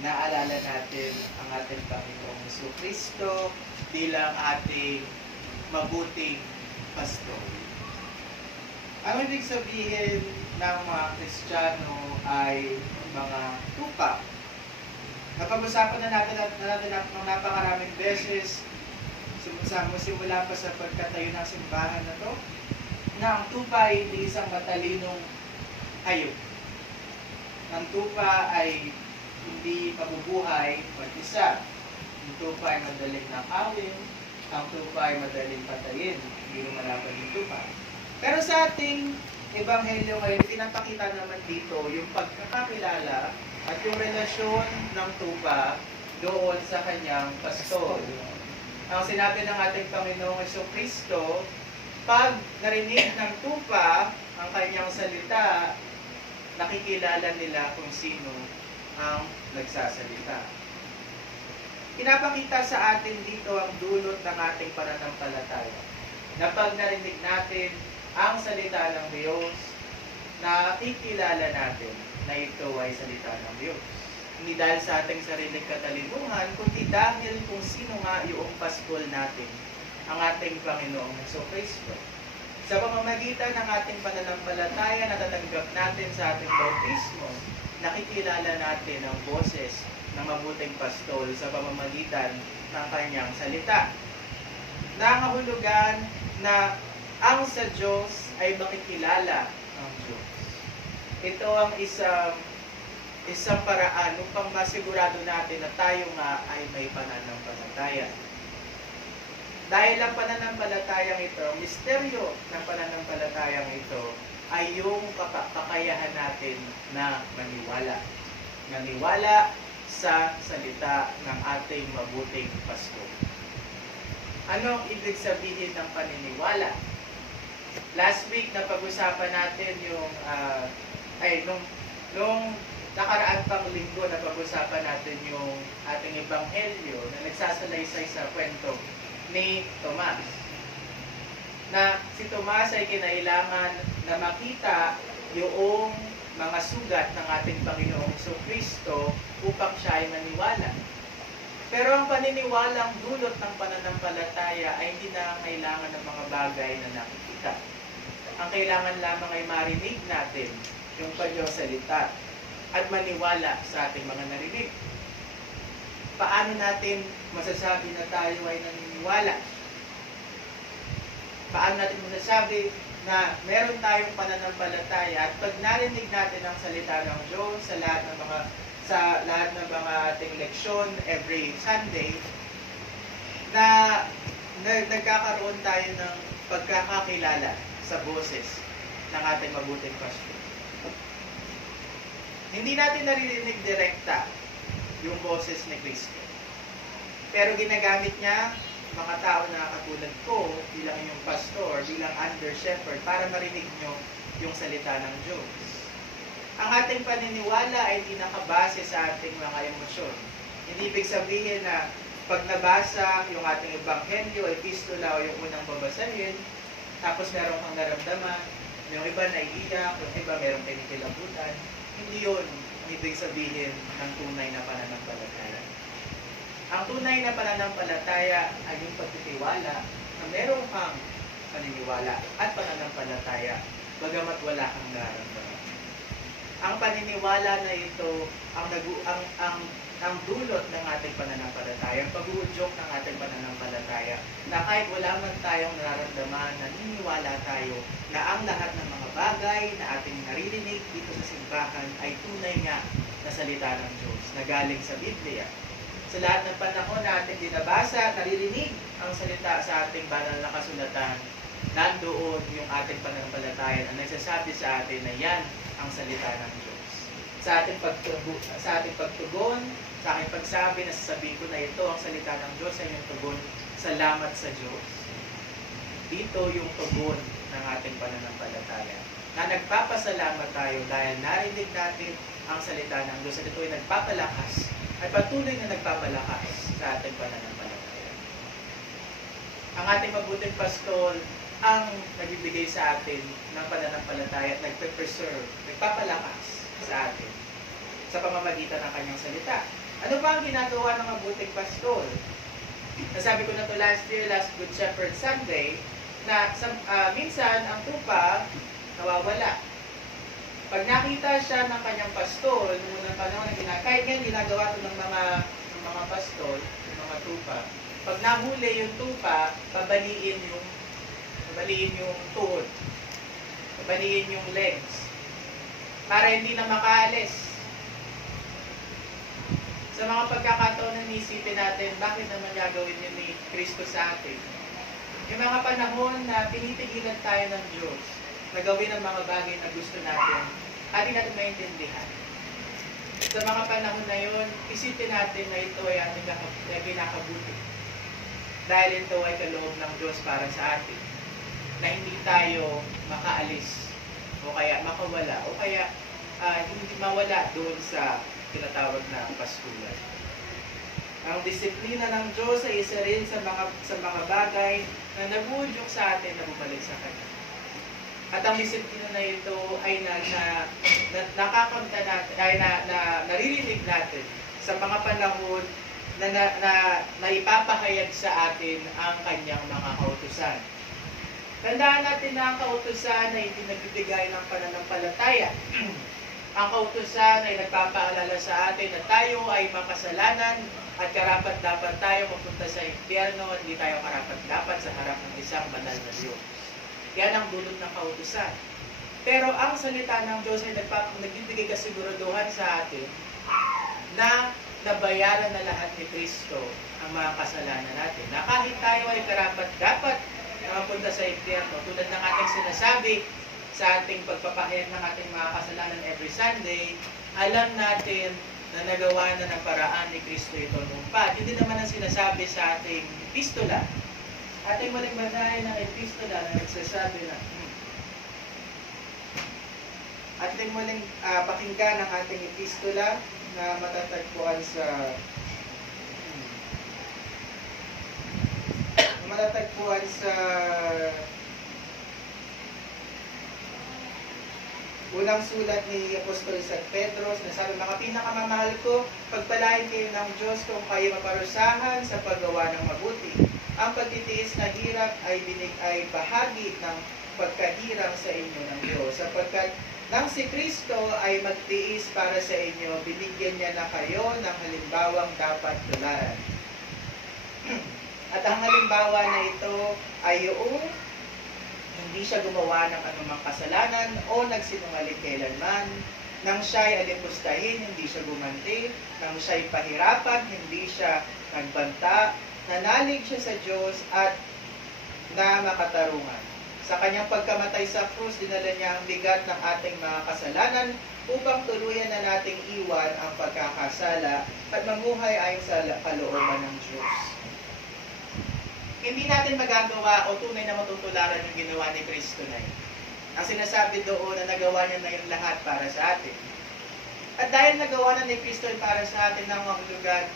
inaalala natin ang ating Panginoong Jesucristo bilang ating mabuting pastor. Ang ibig sabihin ng mga Kristiyano ay mga tupa. Napag-usapan na natin ng napakaraming beses simula pa sa pagkatayo ng simbahan na to, na ang tupa ay hindi isang matalinong hayop. Ang tupa ay hindi mabubuhay mag-isa. Ang tupa ay madaling nakawin. Ang tupa ay madaling patayin. Hindi lumalaban yung tupa. Pero sa ating ebanghelyo ngayon, pinapakita naman dito yung pagkakakilala at yung relasyon ng tupa doon sa kanyang pastor. Ang sinabi ng ating Panginoong Jesucristo, pag narinig ng tupa ang kanyang salita, nakikilala nila kung sino ang nagsasalita. Pinapakita sa atin dito ang dulot ng ating pananampalataya. Na pag narinig natin ang salita ng Diyos, nakikilala natin na ito ay salita ng Diyos. Hindi dahil sa ating sariling katalinuhan, kundi dahil kung sino nga yung paskol natin, ang ating Panginoong Jesucristo. Sa pamamagitan ng ating pananampalataya na tatanggap natin sa ating bautismo, nakikilala natin ang boses ng mabuting pastol sa pamamagitan ng kanyang salita. Nangahulugan na ang sa Diyos ay makikilala ang Diyos. Ito ang isang paraan upang masigurado natin na tayo nga ay may pananampalataya. Dahil ang pananampalatayang ito, ang misteryo ng pananampalatayang ito, ay yung kakayahan natin na maniwala. Maniwala sa salita ng ating mabuting pastor. Anong ibig sabihin ng paniniwala? Last week, napag-usapan natin yung, nung nakaraan pang linggo, napag-usapan natin yung ating ebanghelyo na nagsasalaysay sa kwento ni Tomas. Na si Tomas ay kinailangan na makita yung mga sugat ng ating Panginoong Jesucristo upang siya ay maniwala. Pero ang paniniwalang dulot ng pananampalataya ay hindi na kailangan ng mga bagay na nakikita. Ang kailangan lamang ay marinig natin yung kanyang salita at maniwala sa ating mga narinig. Paano natin masasabi na tayo ay naniniwala? Paano natin masasabi na meron tayong pananampalataya at pag narinig natin ang salita ng Diyos sa lahat ng mga ating leksyon every Sunday, na nagkakaroon tayo ng pagkakakilala sa boses ng ating mabuting pastor. Hindi natin naririnig direkta yung boses ni Kristo. Pero ginagamit niya mga tao na katulad ko bilang inyong pastor, bilang under shepherd, para marinig nyo yung salita ng Diyos. Ang ating paniniwala ay hindi nakabase sa ating mga emosyon. Hindi ibig sabihin na pag nabasa yung ating ebanghelyo, epistola o yung unang babasahin, tapos meron kang naramdaman, yung iba naiiyak, yung iba merong kinikilabutan. Hindi yun ang ibig sabihin ng tunay na pananampalataya. Ang tunay na pananampalataya ay yung pagtitiwala na meron kang paniniwala at pananampalataya bagamat wala kang nararamdaman. Ang paniniwala na ito ang dulot ng ating pananampalataya, ang pag-uudyok ng ating pananampalataya, na kahit wala man tayong nararamdaman, naniniwala tayo na ang lahat ng mga bagay na ating naririnig dito sa simbahan ay tunay nga na salita ng Diyos na galing sa Biblia. Sa lahat ng panahon na ating dinabasa, naririnig ang salita sa ating banal na kasulatan, nandoon yung ating pananampalataya na nagsasabi sa atin na yan ang salita ng Diyos. Sa ating pagtugon, sa aking pagsabi na sasabihin ko na ito ang salita ng Diyos, ay yung tugon, salamat sa Diyos. Dito yung tugon ng ating pananampalataya. Na nagpapasalamat tayo dahil narinig natin ang salita ng Diyos at ito ay nagpapalakas, ay patuloy na nagpapalakas sa ating pananampalataya. Ang ating mabuting pastol ang nagbibigay sa atin ng pananampalataya at nagpe-preserve, nagpapalakas sa atin. sa pamamagitan ng kanyang salita. Ano ba ang ginagawa ng mabuting pastol? Nasabi ko na to last year, last Good Shepherd Sunday, na minsan ang tupa nawawala. Pag nakita siya ng kanyang pastol, noong unang panahon na kahit ngayon ginagawa ito ng mga pastol, ng mga tupa, pag nahuli yung tupa, babaliin yung tuhod, babaliin yung legs, para hindi na makaalis. Sa mga pagkakataon na nisipin natin, bakit naman gagawin yun ni Kristo sa atin? Yung mga panahon na pinipigilan tayo ng Diyos na gawin ang mga bagay na gusto natin, atin natin maintindihan. Sa mga panahon na yun, isipin natin na ito ay ating kinakabuti. Dahil ito ay kaloob ng Diyos para sa atin, na hindi tayo makaalis, o kaya makawala, o kaya hindi mawala doon sa tinatawag na pastulan. Ang disiplina ng Diyos ay isa rin sa mga bagay na nabudyok sa atin na bumalik sa Kanya. At ang disiplina na ito ay nakakamta natin, ay naririnig natin sa mga panahon na ipapahayag sa atin ang Kanyang mga kautusan. Tandaan natin na ang kautusan ay hindi nagbibigay ng pananampalataya. Ang kautusan ay nagpapaalala sa atin na tayo ay makasalanan at karapat-dapat tayo mapunta sa impyerno at hindi tayo karapat-dapat sa harap ng isang banal na Diyos. Yan ang dulot ng kautusan. Pero ang salita ng Diyos ay nagbibigay kasiguraduhan sa atin na nabayaran na lahat ni Kristo ang mga kasalanan natin. Na kahit tayo ay karapat-dapat na mapunta sa impyerno, tulad ng ating sinasabi sa ating pagpapahayag ng ating mga kasalanan every Sunday, alam natin na nagawa na ng paraan ni Kristo ito noon pa. Yun din naman ang sinasabi sa ating epistola. Ating muling basahin ng epistola na nagsasabi na ating muling pakinggan ang ating epistola na matatagpuan sa unang sulat ni Apostol San Pedro, sinasabi, mga pinakamamahal ko, pagpalain kayo ng Diyos kung kayo maparusahan sa paggawa ng mabuti. Ang pagtitiis na hirap ay bahagi ng pagkahirang sa inyo ng Diyos. Sapagkat nang si Kristo ay magtiis para sa inyo, binigyan niya na kayo ng halimbawang dapat tularan. At ang halimbawa na ito ay yung hindi siya gumawa ng anumang kasalanan o nagsinungaling kailanman, nang siya'y alipustahin, hindi siya gumanti, nang siya'y pahirapan, hindi siya nagbanta, nanalig siya sa Diyos at na makatarungan. Sa kanyang pagkamatay sa krus, dinala niya ang bigat ng ating mga kasalanan upang tuluyan na nating iwan ang pagkakasala at mamuhay ayon sa kalooban ng Diyos. Hindi natin magagawa o tunay na matutularan yung ginawa ni Kristo na yun. Ang sinasabi doon na nagawa niya na yung lahat para sa atin. At dahil nagawa na ni Kristo para sa atin ng mga lugar,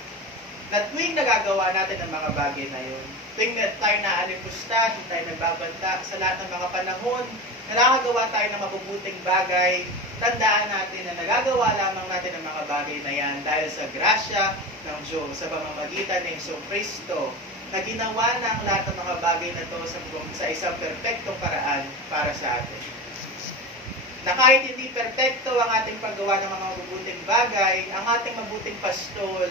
na tuwing nagagawa natin ang mga bagay na yun, tuwing tayo naalipusta, hindi tayo nagbabanta, sa lahat ng mga panahon, na nakagawa tayo ng mabubuting bagay, tandaan natin na nagagawa lamang natin ang mga bagay na yan dahil sa grasya ng Diyos, sa pamamagitan ng Hesus Kristo, na ginawa na ang lahat ng mga bagay na ito sa isang perpektong paraan para sa atin. Na kahit hindi perpekto ang ating paggawa ng mga mabubuting bagay, ang ating mabuting pastol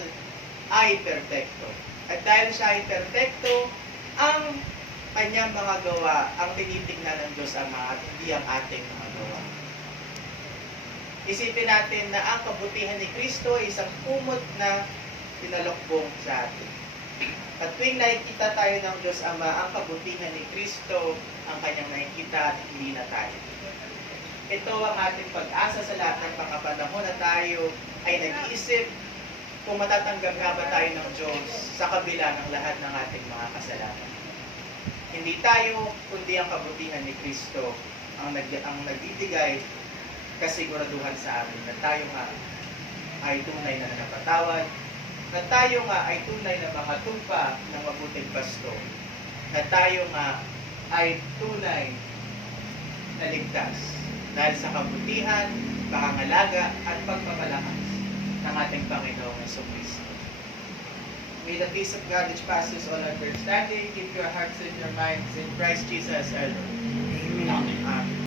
ay perpekto. At dahil siya ay perpekto, ang kanyang mga gawa ang tinitingnan ng Diyos Ama at hindi ang ating mga gawa. Isipin natin na ang kabutihan ni Kristo ay isang kumot na pinalokbong sa atin. At tuwing nakikita tayo ng Diyos Ama, ang kabutihan ni Kristo, ang kanyang nakikita at hindi na tayo. Ito ang ating pag-asa sa lahat ng pakapanahon na tayo ay nag-iisip kung matatanggap nga ba tayo ng Diyos sa kabila ng lahat ng ating mga kasalanan. Hindi tayo, kundi ang kabutihan ni Kristo ang nagbibigay kasiguraduhan sa amin na tayo nga ay tunay na napatawad, na tayo nga ay tunay na mga tupa ng mabuting pasto, na tayo nga ay tunay na ligtas dahil sa kabutihan, pangangalaga at pagpapalakas ng ating Panginoong Jesucristo. May the peace of God which passes all understanding keep your hearts and your minds in Christ Jesus our Lord. Amen. Amen.